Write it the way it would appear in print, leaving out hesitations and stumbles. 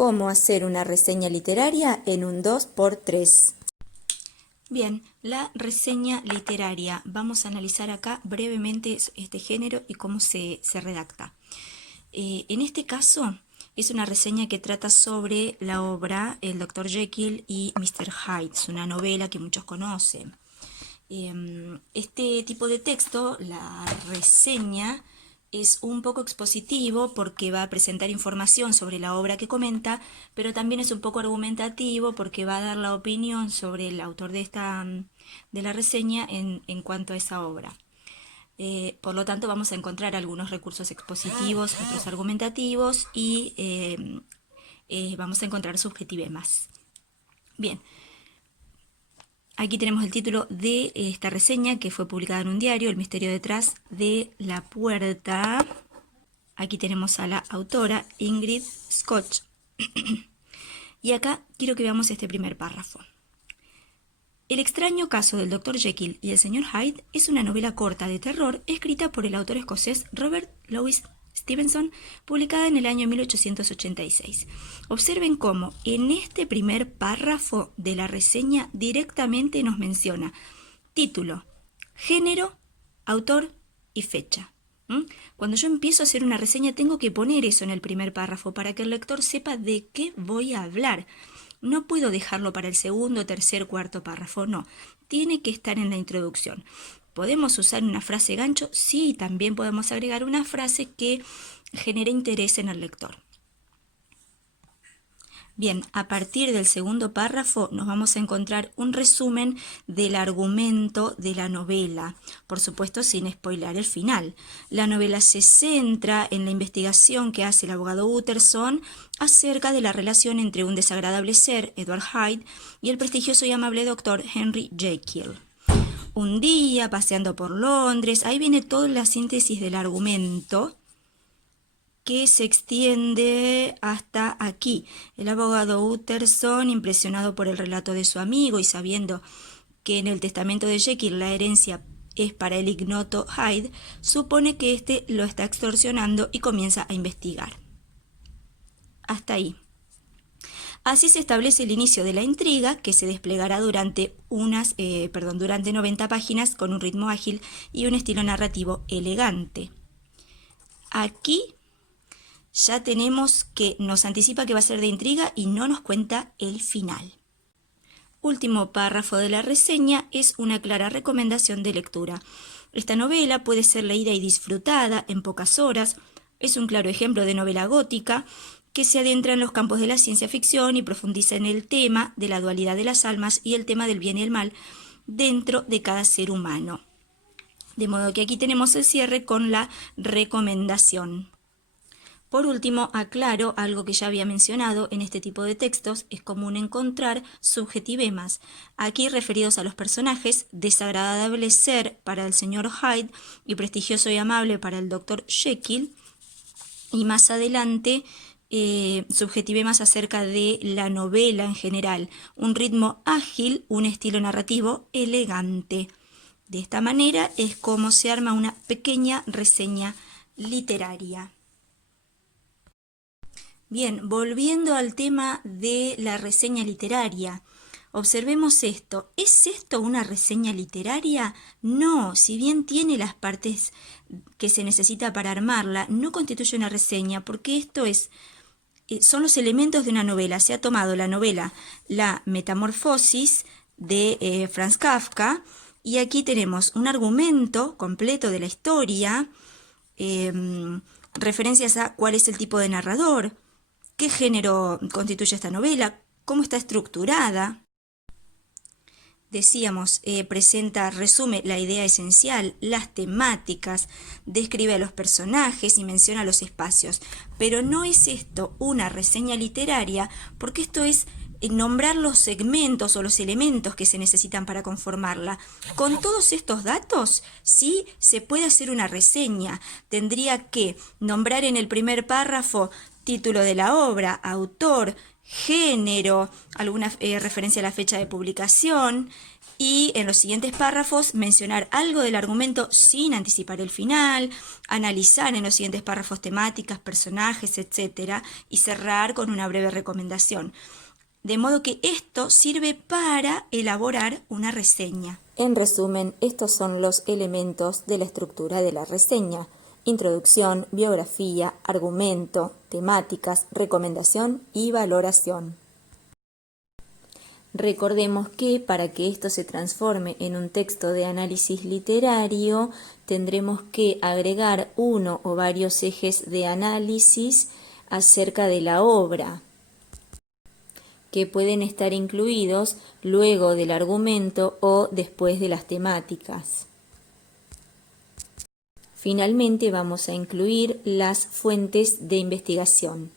cómo hacer una reseña literaria en un 2×3. Bien, la reseña literaria. Vamos a analizar acá brevemente este género y cómo se redacta. En este caso es una reseña que trata sobre la obra El Dr. Jekyll y Mr. Hyde. Es una novela que muchos conocen. Este tipo de texto, la reseña, es un poco expositivo porque va a presentar información sobre la obra que comenta, pero también es un poco argumentativo porque va a dar la opinión sobre el autor de la reseña en cuanto a esa obra. Por lo tanto, vamos a encontrar algunos recursos expositivos, otros argumentativos y vamos a encontrar subjetivemas. Bien. Aquí tenemos el título de esta reseña que fue publicada en un diario, El misterio detrás de la puerta. Aquí tenemos a la autora, Ingrid Scott. Y acá quiero que veamos este primer párrafo. El extraño caso del Dr. Jekyll y el Sr. Hyde es una novela corta de terror escrita por el autor escocés Robert Louis Stevenson, publicada en el año 1886. Observen cómo en este primer párrafo de la reseña directamente nos menciona título, género, autor y fecha. Cuando yo empiezo a hacer una reseña tengo que poner eso en el primer párrafo para que el lector sepa de qué voy a hablar. No puedo dejarlo para el segundo, tercer, cuarto párrafo, no. Tiene que estar en la introducción. ¿Podemos usar una frase gancho? Sí, también podemos agregar una frase que genere interés en el lector. Bien, a partir del segundo párrafo nos vamos a encontrar un resumen del argumento de la novela, por supuesto sin spoilear el final. La novela se centra en la investigación que hace el abogado Utterson acerca de la relación entre un desagradable ser, Edward Hyde, y el prestigioso y amable doctor Henry Jekyll. Un día, paseando por Londres, ahí viene toda la síntesis del argumento que se extiende hasta aquí. El abogado Utterson, impresionado por el relato de su amigo y sabiendo que en el testamento de Jekyll la herencia es para el ignoto Hyde, supone que éste lo está extorsionando y comienza a investigar. Hasta ahí. Así se establece el inicio de la intriga, que se desplegará durante 90 páginas con un ritmo ágil y un estilo narrativo elegante. Aquí ya tenemos que nos anticipa que va a ser de intriga y no nos cuenta el final. Último párrafo de la reseña es una clara recomendación de lectura. Esta novela puede ser leída y disfrutada en pocas horas. Es un claro ejemplo de novela gótica que se adentra en los campos de la ciencia ficción y profundiza en el tema de la dualidad de las almas y el tema del bien y el mal dentro de cada ser humano. De modo que aquí tenemos el cierre con la recomendación. Por último, aclaro algo que ya había mencionado, en este tipo de textos es común encontrar subjetivemas, aquí referidos a los personajes, desagradable ser para el señor Hyde y prestigioso y amable para el Dr. Jekyll, y más adelante subjetivemas acerca de la novela en general, un ritmo ágil, un estilo narrativo elegante. De esta manera es como se arma una pequeña reseña literaria. Bien, volviendo al tema de la reseña literaria, observemos esto. ¿Es esto una reseña literaria? No, si bien tiene las partes que se necesita para armarla, no constituye una reseña porque esto son los elementos de una novela. Se ha tomado la novela La Metamorfosis de Franz Kafka y aquí tenemos un argumento completo de la historia, referencias a cuál es el tipo de narrador, qué género constituye esta novela, cómo está estructurada. Decíamos, resume la idea esencial, las temáticas, describe a los personajes y menciona los espacios. Pero no es esto una reseña literaria, porque esto es nombrar los segmentos o los elementos que se necesitan para conformarla. Con todos estos datos, sí se puede hacer una reseña. Tendría que nombrar en el primer párrafo título de la obra, autor, género, alguna referencia a la fecha de publicación, y en los siguientes párrafos mencionar algo del argumento sin anticipar el final, analizar en los siguientes párrafos temáticas, personajes, etc. y cerrar con una breve recomendación. De modo que esto sirve para elaborar una reseña. En resumen, estos son los elementos de la estructura de la reseña: introducción, biografía, argumento, temáticas, recomendación y valoración. Recordemos que para que esto se transforme en un texto de análisis literario, tendremos que agregar uno o varios ejes de análisis acerca de la obra, que pueden estar incluidos luego del argumento o después de las temáticas. Finalmente vamos a incluir las fuentes de investigación.